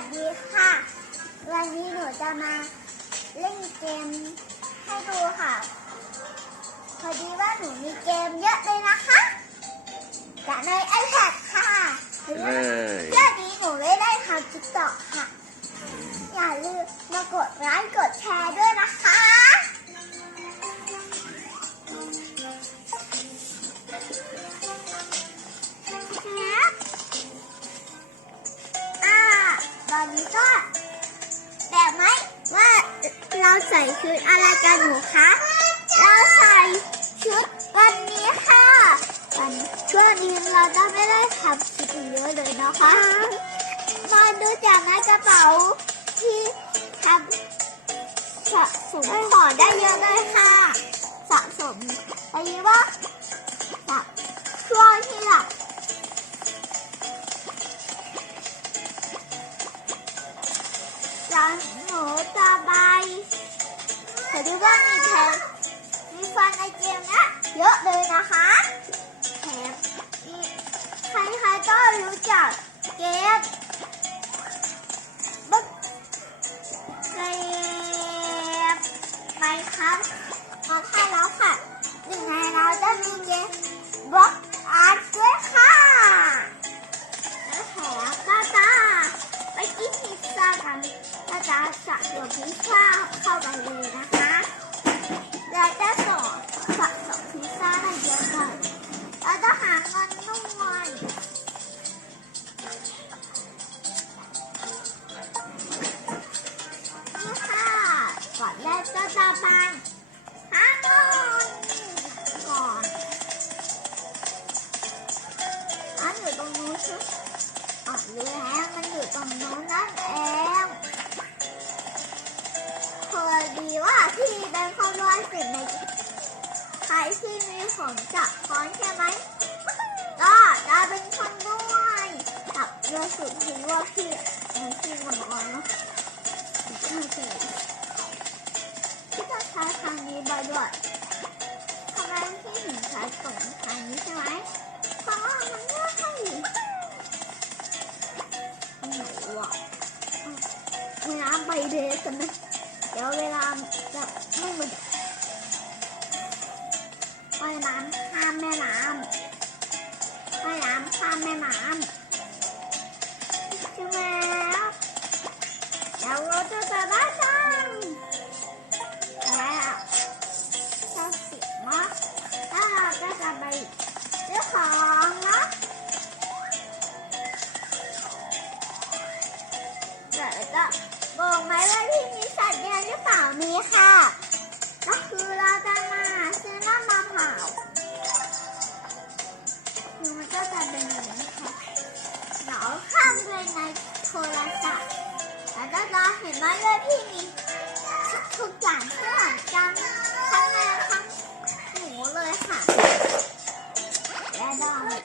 สดีค่ะ วันนี้หนูจะมาเล่นเกมให้ดูค่ะ พอดีว่าหนูมีเกมเยอะเลยนะคะจากใน iPad ค่ะเเราใส่ชุดอะไรกันหนูคะ เราใส่ชุดวันนี้ค่ะวันช่วงนี้เราจะไม่ได้ทำชุดเยอะเลยนะคะ มาดูจากในกระเป๋าที่ทำสะสมของได้เยอะเลยค่ะ สะสมอะไรว่า แต่ดูว่ามีเพลงมีฟันในเกมนี้ยเยอะเลยนะคะแถมใครๆก็รู้จักเกมบึ๊กเกมไหมครับมาค่ะแล้วค่ะหนึ่งในเราจะมีเกมบล็อกอาร์ตด้วยค่ะแล้วแถมก็จะไปกินพิซซ่ากันก็จะสะสมพิซซ่าเข้าไปเลยนะคะ ก่อนแรกก็จะไปหาเงินก่อนอันอยู่ตรงนู้นใช่ไหมอ๋อรู้แล้วมันอยู่ตรงโน้นนั่นเองพอดีว่าที่เป็นคนรวยสิในใครที่มีของจับค้อนใช่ไหมก็จะเป็นคนรวยกับเรือสุดที่ว่าพี่ พี่ถึงใช้ตรงทางนี้ใช่ไหมเพราะว่ามันง่ายหนูอะเวลาไปเดทกันนะเดี๋ยวเวลาจะไม่มาว่ายน้ำข้ามแม่น้ำว่ายน้ำข้ามแม่น้ำใช่ไหมเดี๋ยวเราจะจะได้ แล้วก็บอกไหมว่าพี่มีสัตว์เลี้ยงหรือเปล่ามีค่ะ ก็คือเราจะมาซื้อน้ำมะพร้าวคือมันก็จะเป็นอย่างนี้ค่ะเดี๋ยวข้ามไปในโทรศัพท์แล้วก็จะเห็นไหมว่าพี่มีทุกอย่าง